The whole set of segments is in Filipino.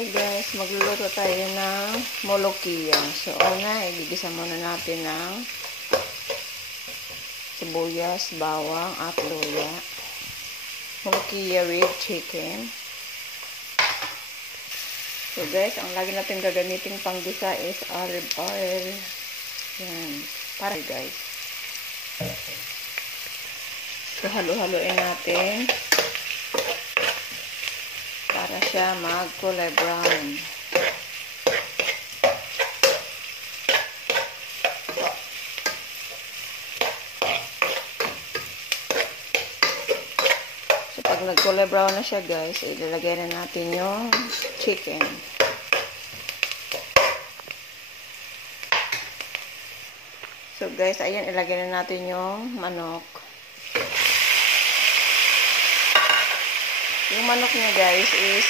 Hi guys, magluluto tayo ng molokia. So, una, igigisa muna natin ng sibuyas, bawang, at luya. Molokia with chicken. So guys, ang lagi natin gagamitin panggisa is olive oil. Yan. Para guys. So, halo-haloin natin para siya mag-kulay brown. So, pag nag-kulay brown na siya guys, ilalagay na natin yung chicken. So guys, ayan, ilagay na natin yung manok. Yung manok niya guys is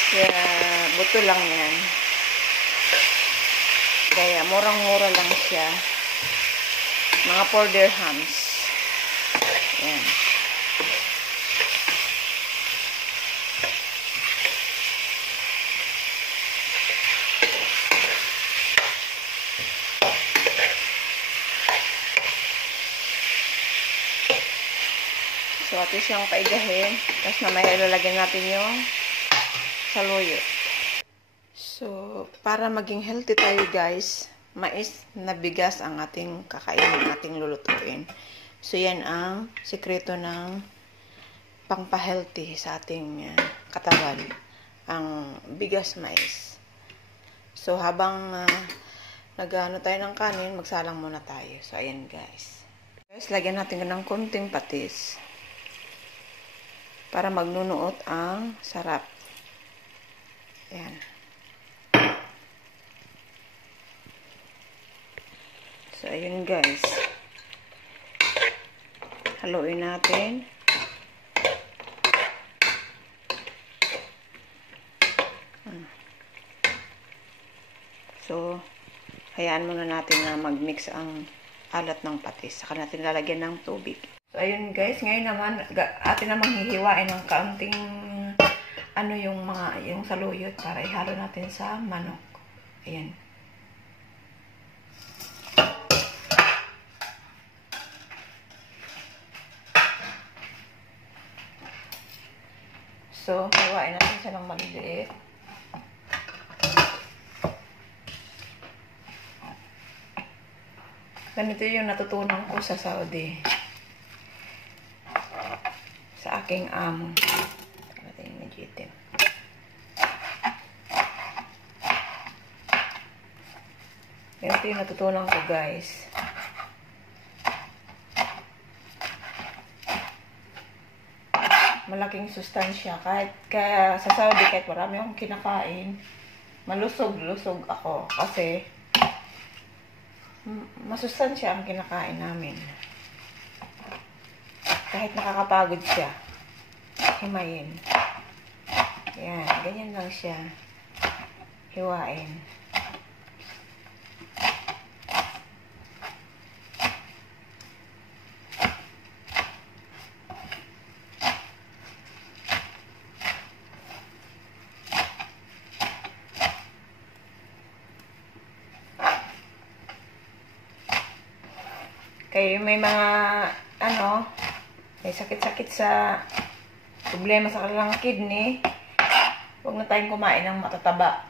buto lang yan. Kaya murang-mura lang siya. Mga 4 dirhams. Ayan. So, atin siyang paigahin. Tapos mamaya ilalagyan natin yung saluyot. So, para maging healthy tayo guys, mais na bigas ang ating kakainin, ating lulutuin. So, yan ang sikreto ng pangpa-healthy sa ating katawan. Ang bigas mais. So, habang nag-ano tayo ng kanin, magsalang muna tayo. So, ayan guys. Guys, lagyan natin ng konting patis. Para magnunuot ang sarap. Ayan. So, ayun guys. Haluin natin. So, hayaan muna natin na mag-mix ang alat ng patis. Saka natin lalagyan ng tubig. So, ayun guys, ngayon naman, atin namang hihiwain ng kaunting, yung saluyot para ihalo natin sa manok. Ayan. So, hiwain natin siya ng maliliit. Ganito yung natutunan ko sa Saudi. Sa aking amo. Natin medyo itim. Ganito yung natutunan ko guys. Malaking sustansya. Kaya sa Saudi, kahit marami akong kinakain, malusog-lusog ako. Kasi masustansya ang kinakain namin. Kahit nakakapagod siya, himayin. Yan, ganyan lang siya. Hiwain. Kaya may mga, may sakit-sakit sa problema sa kanilang kidney, huwag na tayong kumain ng matataba.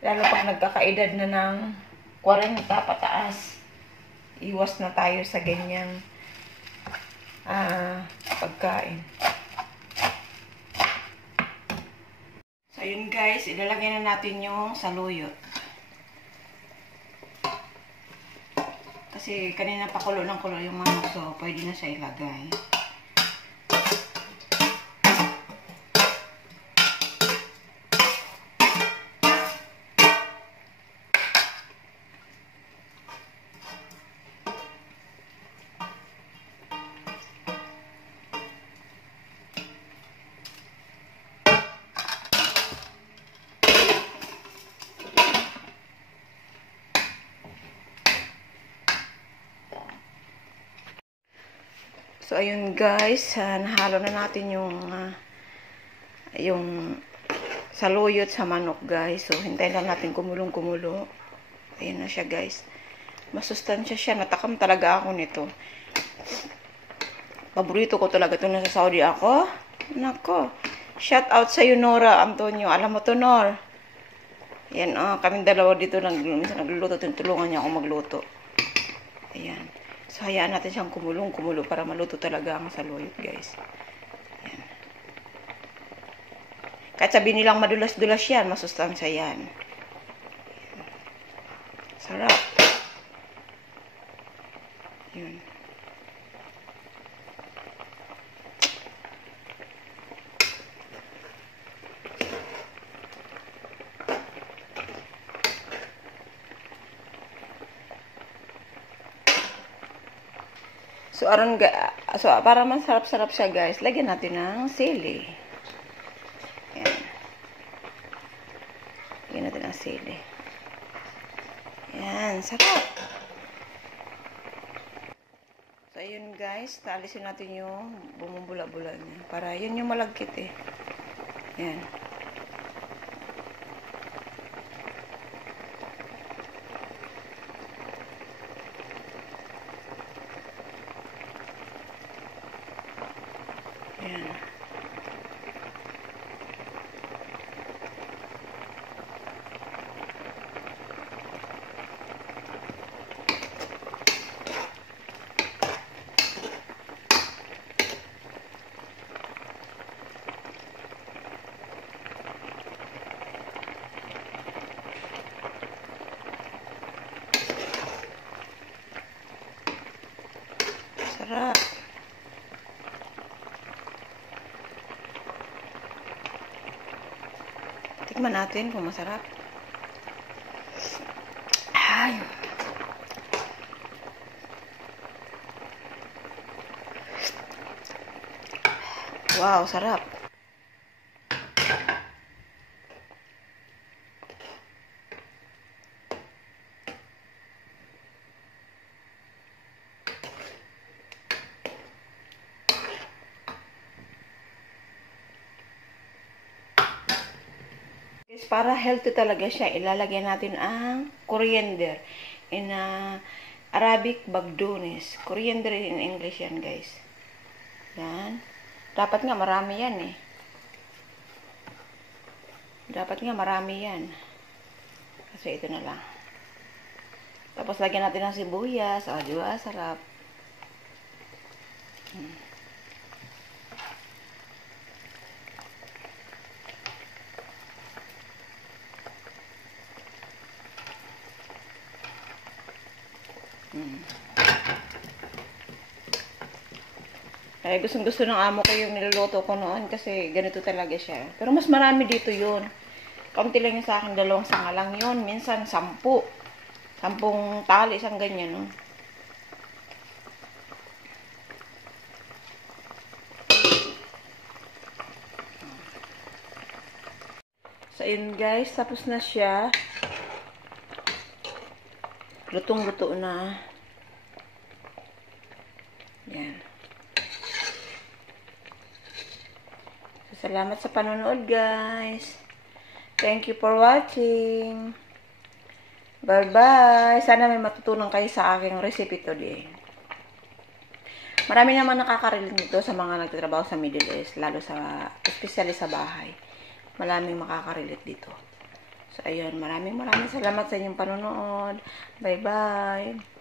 Lalo pag nagkakaedad na ng 40 pataas, iwas na tayo sa ganyang pagkain. So, yun guys, ilalagay na natin yung saluyot. Kasi kanina pa kulo ng kulo yung manok, so pwede na siya ilagay. So, ayun guys, nahalo na natin yung saluyot sa manok, guys. So, hintayin lang natin kumulong-kumulo. Ayan na siya, guys. Masustansya siya. Natakam talaga ako nito. Paborito ko talaga ito. Nasa Saudi ako. Nako. Shout out sa iyo, Nora Antonio. Alam mo to, Nor. Ayan, kaming dalawa dito minsan nagluluto. Tinutulungan niya ako magluto. Ayan. So, hayaan natin siyang kumulong-kumulo para maluto talaga ang saluyot, guys. Ayan. Kahit sabihin nilang madulas-dulas yan, masustansya yan. Ayan. Sarap. Ayan. So, para masarap-sarap siya, guys, lagyan natin ng sili. Ayan. Lagyan natin ng sili. Ayan, sarap. So, ayun, guys, taalisin natin yung bumubula-bula niya. Para yun yung malagkit eh. Ayan. Ayan. Sarap. Tikman natin kung masarap. Ay. Wow, sarap. Para healthy talaga siya, ilalagay natin ang coriander in Arabic bagdonis. Coriander in English yan, guys. Yan. Dapat nga marami yan eh. Dapat nga marami yan. Kasi ito na lang. Tapos lagyan natin ng sibuyas. O, diba? Sarap. Ay, gustong-gusto ng amo ko yung niluluto ko noon kasi ganito talaga siya. Pero mas marami dito yun. Kaunti lang yung sa akin, 2 sanga lang yun. Minsan, 10. 10 tali, isang ganyan, no? So, yun guys, tapos na siya. Lutong-luto na. Yan. So, salamat sa panonood, guys. Thank you for watching. Bye-bye. Sana may matutunan kayo sa aking recipe today. Marami naman nakaka-relate nito sa mga nagtatrabaho sa Middle East, lalo sa, especially sa bahay. Maraming makaka-relate dito. So, ayun. Maraming salamat sa inyong panonood. Bye-bye.